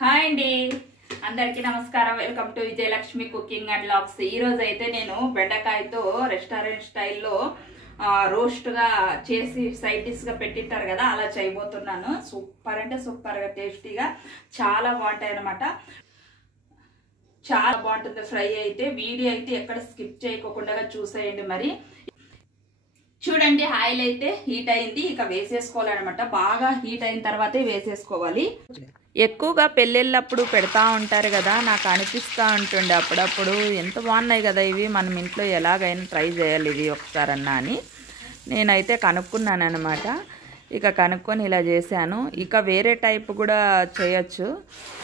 Hi అండి, అందరికీ నమస్కారం. Welcome to Vijayalakshmi cooking and logs. ఈ రోజు అయితే నేను బెండకాయతో రెస్టారెంట్ స్టైల్లో రోస్ట్గా చేసి సైడ్ డిష్గా పెట్టింటారు కదా, అలా చేయబోతున్నాను. సూపర్ అంటే సూపర్గా టేస్టీగా చాలా బాగుంటాయి అన్నమాట. చాలా బాగుంటుంది ఫ్రై అయితే. వీడియో అయితే ఎక్కడ స్కిప్ చేయకుండా చూసేయండి. మరి చూడండి, ఆయిల్ అయితే హీట్ అయింది, ఇక వేసేసుకోవాలన్నమాట. బాగా హీట్ అయిన తర్వాతే వేసేసుకోవాలి. ఎక్కువగా పెళ్ళిళ్ళప్పుడు పెడతా ఉంటారు కదా, నాకు అనిపిస్తూ ఉంటుండే అప్పుడప్పుడు ఎంత బాగున్నాయి కదా ఇవి, మనం ఇంట్లో ఎలాగైనా ట్రై చేయాలి ఇవి ఒకసారన్నా అని నేనైతే కనుక్కున్నాను అనమాట. ఇక కనుక్కొని ఇలా చేశాను. ఇక వేరే టైప్ కూడా చేయొచ్చు,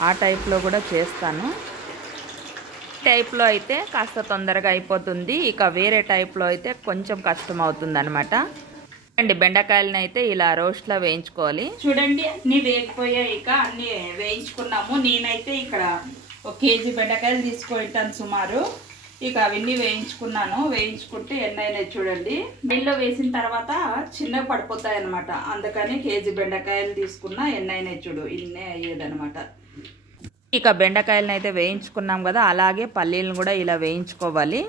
ఆ టైప్లో కూడా చేస్తాను. టైప్లో అయితే కాస్త తొందరగా అయిపోతుంది, ఇక వేరే టైప్లో అయితే కొంచెం కష్టం అవుతుంది అనమాట. అండి, బెండకాయలని అయితే ఇలా రోస్ట్లో వేయించుకోవాలి. చూడండి, అన్ని వేగిపోయాయి, ఇక అన్ని వేయించుకున్నాము. నేనైతే ఇక్కడ 1 కేజీ బెండకాయలు తీసుకుంటాను సుమారు. ఇక అవన్నీ వేయించుకున్నాను. వేయించుకుంటే ఎన్నైనా చూడండి, నీళ్ళలో వేసిన తర్వాత చిన్నగా పడిపోతాయి అనమాట. అందుకని కేజీ బెండకాయలు తీసుకున్నా ఎన్నైనా చూడు ఇన్నే అయ్యేదనమాట. ఇక బెండకాయలను అయితే వేయించుకున్నాం కదా, అలాగే పల్లీలను కూడా ఇలా వేయించుకోవాలి.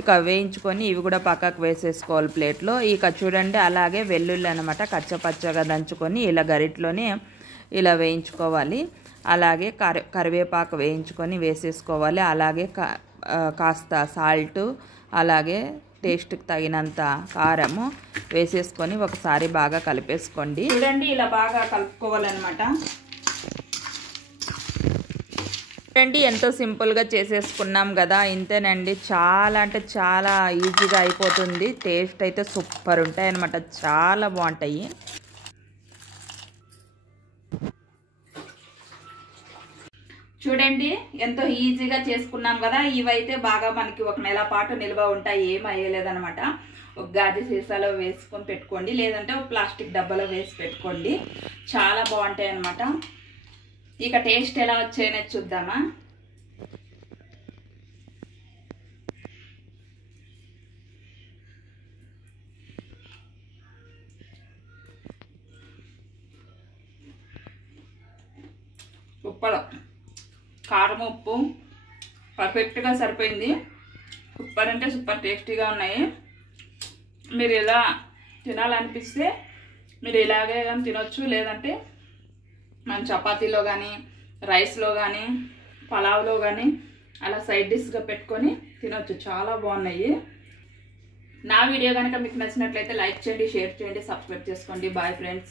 ఇక వేయించుకొని ఇవి కూడా పక్కకు వేసేసుకోవాలి ప్లేట్లో. ఇక చూడండి, అలాగే వెల్లుల్లి అనమాట కచ్చపచ్చగా దంచుకొని ఇలా గరిటలోనే ఇలా వేయించుకోవాలి. అలాగే కరివేపాకు వేయించుకొని వేసేసుకోవాలి. అలాగే కాస్త సాల్ట్, అలాగే టేస్ట్కి తగినంత కారము వేసేసుకొని ఒకసారి బాగా కలిపేసుకోండి. చూడండి, ఇలా బాగా కలుపుకోవాలన్నమాట. చూడండి, ఎంతో సింపుల్గా చేసేసుకున్నాం కదా, ఇంతేనండి. చాలా అంటే చాలా ఈజీగా అయిపోతుంది. టేస్ట్ అయితే సూపర్ ఉంటాయి అన్నమాట, చాలా బాగుంటాయి. చూడండి, ఎంతో ఈజీగా చేసుకున్నాం కదా. ఇవైతే బాగా మనకి 1 నెల పాటు నిల్వ ఉంటాయి, ఏం అయ్యలేదనమాట. ఒక గాజు సీసాలో వేసుకొని పెట్టుకోండి, లేదంటే ఒక ప్లాస్టిక్ డబ్బాలో వేసి పెట్టుకోండి. చాలా బాగుంటాయి అన్నమాట. ఇక టేస్ట్ ఎలా వచ్చాయనే చూద్దామా. సూపర్, కారం ఉప్పు పర్ఫెక్ట్గా సరిపోయింది. సూపర్ అంటే సూపర్ టేస్టీగా ఉన్నాయి. మీరు ఇలా తినాలనిపిస్తే మీరు ఇలాగే కానీ తినొచ్చు, లేదంటే మనం చపాతీలో కానీ రైస్లో కానీ పలావ్లో కానీ అలా సైడ్ డిష్గా పెట్టుకొని తినొచ్చు. చాలా బాగున్నాయి. నా వీడియో కనుక మీకు నచ్చినట్లయితే లైక్ చేయండి, షేర్ చేయండి, సబ్స్క్రైబ్ చేసుకోండి. Bye friends.